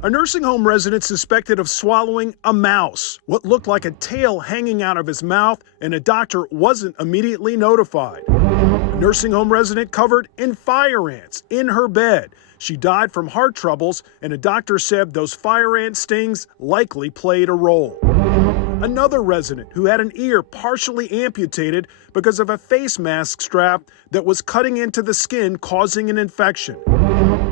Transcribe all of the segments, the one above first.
A nursing home resident suspected of swallowing a mouse, what looked like a tail hanging out of his mouth, and a doctor wasn't immediately notified. A nursing home resident covered in fire ants in her bed. She died from heart troubles, and a doctor said those fire ant stings likely played a role. Another resident who had an ear partially amputated because of a face mask strap that was cutting into the skin, causing an infection.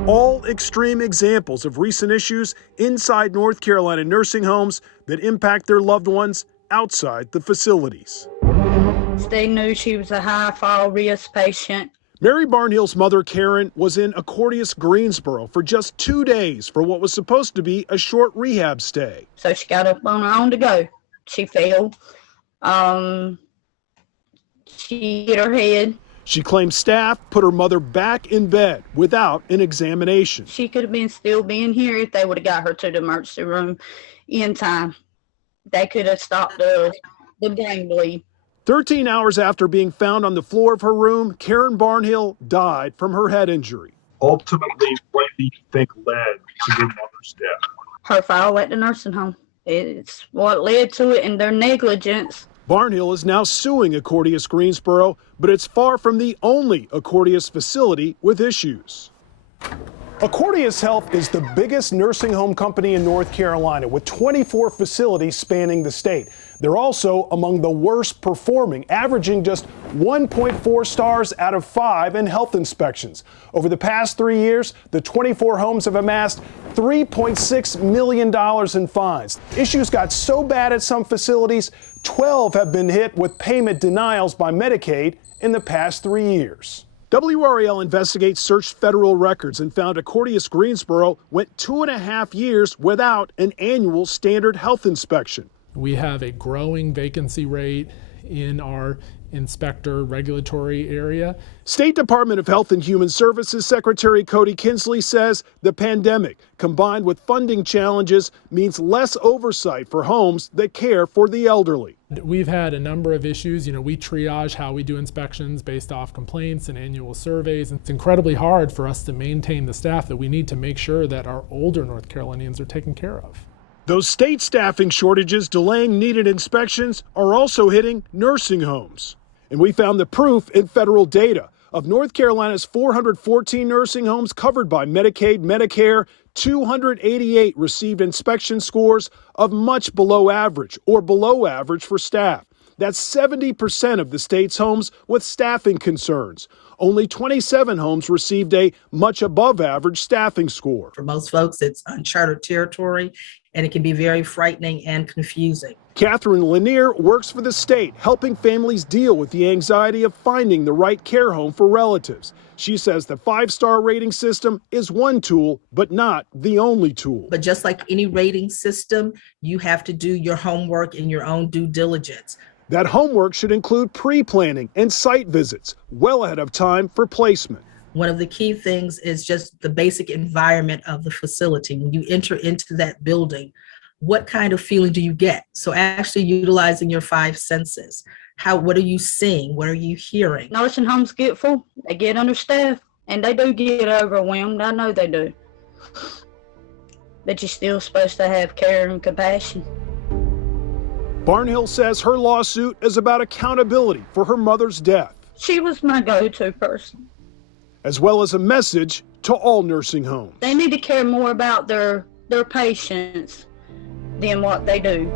All extreme examples of recent issues inside North Carolina nursing homes that impact their loved ones outside the facilities. They knew she was a high-fall risk patient. Mary Barnhill's mother, Karen, was in Accordius, Greensboro for just 2 days for what was supposed to be a short rehab stay. So she got up on her own to go. She fell. She hit her head. She claimed staff put her mother back in bed without an examination. She could have been still being here if they would have got her to the emergency room in time. They could have stopped the brain bleed. 13 hours after being found on the floor of her room, Karen Barnhill died from her head injury. Ultimately, what do you think led to your mother's death? Her file at the nursing home. It's what led to it, and their negligence. Barnhill is now suing Accordius Greensboro, but it's far from the only Accordius facility with issues. Accordius Health is the biggest nursing home company in North Carolina with 24 facilities spanning the state. They're also among the worst performing, averaging just 1.4 stars out of 5 in health inspections. Over the past 3 years, the 24 homes have amassed $3.6 million in fines. Issues got so bad at some facilities, 12 have been hit with payment denials by Medicaid in the past 3 years. WRAL Investigates searched federal records and found Accordius Greensboro went 2.5 years without an annual standard health inspection. We have a growing vacancy rate in our inspector regulatory area. State Department of Health and Human Services Secretary Cody Kinsley says the pandemic, combined with funding challenges, means less oversight for homes that care for the elderly. We've had a number of issues. We triage how we do inspections based off complaints and annual surveys. It's incredibly hard for us to maintain the staff that we need to make sure that our older North Carolinians are taken care of. Those state staffing shortages delaying needed inspections are also hitting nursing homes. And we found the proof in federal data. Of North Carolina's 414 nursing homes covered by Medicaid, Medicare, 288 received inspection scores of much below average or below average for staff. That's 70% of the state's homes with staffing concerns. Only 27 homes received a much above average staffing score. For most folks, it's uncharted territory, and it can be very frightening and confusing. Catherine Lanier works for the state, helping families deal with the anxiety of finding the right care home for relatives. She says the 5-star rating system is one tool, but not the only tool. But just like any rating system, you have to do your homework and your own due diligence. That homework should include pre-planning and site visits well ahead of time for placement. One of the key things is just the basic environment of the facility. When you enter into that building, what kind of feeling do you get? So actually utilizing your 5 senses. What are you seeing? What are you hearing? Nursing homes get full. They get understaffed, and they do get overwhelmed. I know they do. But you're still supposed to have care and compassion. Barnhill says her lawsuit is about accountability for her mother's death. She was my go-to person. As well as a message to all nursing homes. They need to care more about their patients than what they do.